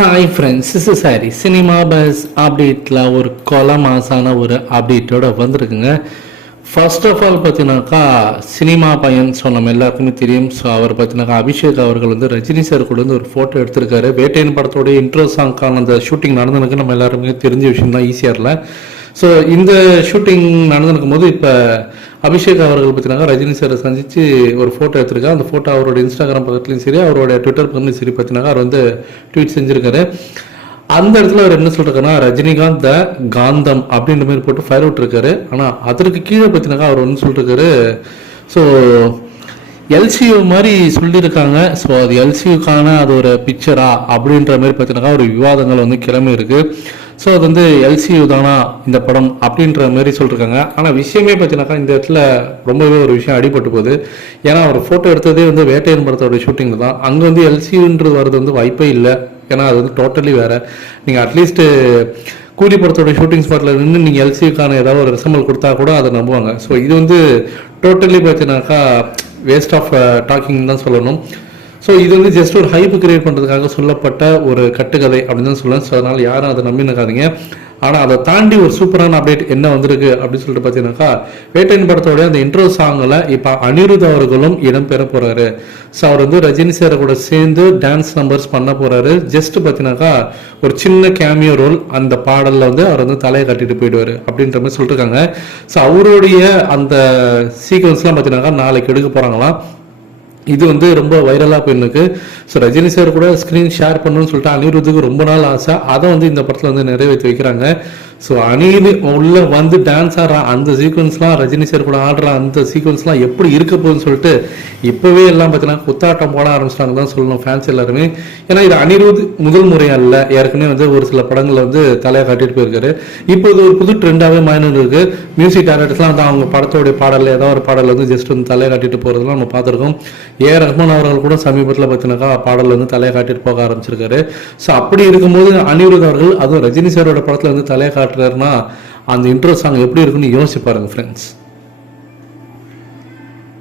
Hi friends is சாரி cinema buzz அப்டேட்டில் ஒரு கொலை மாசான ஒரு அப்டேட்டோட வந்திருக்குங்க. ஃபர்ஸ்ட் ஆஃப் ஆல் பார்த்தீங்கன்னாக்கா சினிமா பையன் ஸோ நம்ம எல்லாருக்குமே தெரியும். ஸோ அவர் பார்த்தீங்கன்னாக்கா அபிஷேக் அவர்கள் வந்து ரஜினி சார் கூட வந்து ஒரு ஃபோட்டோ எடுத்திருக்காரு. வேட்டையன் படத்தோட இன்ட்ரோ சாங்க்கான அந்த ஷூட்டிங் நடந்ததுக்கு நம்ம எல்லாருமே தெரிஞ்ச விஷயம் தான் ஈஸியாரில் ஸோ இந்த ஷூட்டிங் நடந்துருக்கும் போது இப்போ அபிஷேக் அவர்கள் பற்றினாங்க ரஜினி சாரை சந்தித்து ஒரு ஃபோட்டோ எடுத்திருக்காரு அந்த ஃபோட்டோ அவரோட இன்ஸ்டாகிராம் பக்கத்துலையும் சரி அவரோட ட்விட்டர் பக்கத்துலையும் சரி பார்த்தீங்கன்னா அவர் வந்து ட்வீட் செஞ்சிருக்காரு. அந்த இடத்துல அவர் என்ன சொல்கிறாருன்னா ரஜினிகாந்த் த காந்தம் அப்படின்ற மாதிரி போட்டு ஃபயர் விட்டுருக்காரு. ஆனால் அதற்கு கீழே பார்த்தினாக்கா அவர் வந்து சொல்லிருக்காரு ஸோ எல்சியூ மாதிரி சொல்லியிருக்காங்க. ஸோ அது எல்சியூக்கான அது ஒரு பிக்சரா அப்படின்ற மாதிரி பார்த்தீங்கன்னா ஒரு விவாதங்கள் வந்து கிளம்பி இருக்கு. ஸோ அது வந்து எல்சியூ தானா இந்த படம் அப்படின்ற மாதிரி சொல்லியிருக்காங்க. ஆனால் விஷயமே பார்த்தீங்கன்னாக்கா இந்த இடத்துல ரொம்பவே ஒரு விஷயம் அடிபட்டு போகுது. ஏன்னா அவர் ஃபோட்டோ எடுத்ததே வந்து வேட்டையன் படத்தோட ஷூட்டிங் தான். அங்கே வந்து எல்சியூன்றது வர்றது வந்து வாய்ப்பே இல்லை. ஏன்னா அது வந்து டோட்டலி வேற. நீங்கள் அட்லீஸ்ட்டு கூலி படத்தோட ஷூட்டிங் ஸ்பாட்டில் நின்று நீங்கள் எல்சிக்கான ஏதாவது ஒரு ரிசம்பல் கொடுத்தா கூட அதை நம்புவாங்க. ஸோ இது வந்து டோட்டலி பார்த்தீங்கன்னாக்கா வேஸ்ட் ஆஃப் டாக்கிங் தான் சொல்லணும். ஸோ இது வந்து ஜஸ்ட் ஒரு ஹைப் கிரியேட் பண்ணுறதுக்காக சொல்லப்பட்ட ஒரு கட்டுக்கதை அப்படின்னு தான் சொல்லலாம் ஸோ அதனால் யாரும் அதை நம்பினக்காதீங்க. ஆனால் அதை தாண்டி ஒரு சூப்பரான அப்டேட் என்ன வந்திருக்கு அப்படின்னு சொல்லிட்டு பார்த்தீங்கன்னாக்கா வேட்டையின் படத்தோட அந்த இன்ட்ரோ சாங்கில் இப்போ அனிருத் அவர்களும் இடம்பெற போகிறாரு ஸோ அவர் வந்து ரஜினி சார் கூட சேர்ந்து டான்ஸ் நம்பர்ஸ் பண்ண போகிறாரு ஜஸ்ட் பார்த்தீங்கன்னாக்கா ஒரு சின்ன கேமியோ ரோல் அந்த பாடலில் வந்து அவர் வந்து தலையை கட்டிட்டு போயிடுவார் அப்படின்ற மாதிரி சொல்லியிருக்காங்க ஸோ அவருடைய அந்த சீக்வன்ஸ்லாம் பார்த்தீங்கன்னாக்கா நாளைக்கு எடுக்க போகிறாங்களாம் இது வந்து ரொம்ப வைரலாக போயிருக்கு ஸோ ரஜினி சார் கூட ஸ்க்ரீன் ஷேர் பண்ணணும்னு சொல்லிட்டு அனிருத்துக்கு ரொம்ப நாள் ஆசை. அதை வந்து இந்த படத்தில் வந்து நிறைவேற்றி வைக்கிறாங்க. ஸோ அனிரு உள்ள வந்து டான்ஸ் ஆடுற அந்த சீக்வன்ஸ்லாம் ரஜினி சார் கூட ஆடுற அந்த சீக்வன்ஸ்லாம் எப்படி இருக்க போகுதுன்னு சொல்லிட்டு இப்போவே எல்லாம் பார்த்தீங்கன்னா குத்தாட்டம் போட ஆரம்பிச்சிட்டாங்க தான் சொல்லணும் ஃபேன்ஸ் எல்லாருமே. ஏன்னா இது அனிருத் முதல் முறையாக இல்லை ஏற்கனவே வந்து ஒரு சில படங்களில் வந்து தலையை காட்டிட்டு போயிருக்காரு. இப்போ இது ஒரு புது ட்ரெண்டாகவே மாறினு இருக்கு. மியூசிக் டேரக்டர்ஸ்லாம் வந்து அவங்க படத்தோடைய பாடல் ஏதாவது ஒரு பாடல் வந்து ஜஸ்ட் வந்து தலையை காட்டிட்டு போகிறதுலாம் நம்ம பார்த்துருக்கோம். ஏ. ரஹ்மான் அவர்கள் கூட சமீபத்தில் பார்த்தீங்கன்னாக்கா பாடல் வந்து தலையை காட்டிட்டு போக ஆரம்பிச்சிருக்காரு. ஸோ அப்படி இருக்கும்போது அனிருத் அவர்கள் அதுவும் ரஜினி சாரோட படத்தில் வந்து தலையை காட்டுறாருன்னா அந்த இன்ட்ரோ சாங் எப்படி இருக்குன்னு யோசிச்சு பாருங்க ஃப்ரெண்ட்ஸ்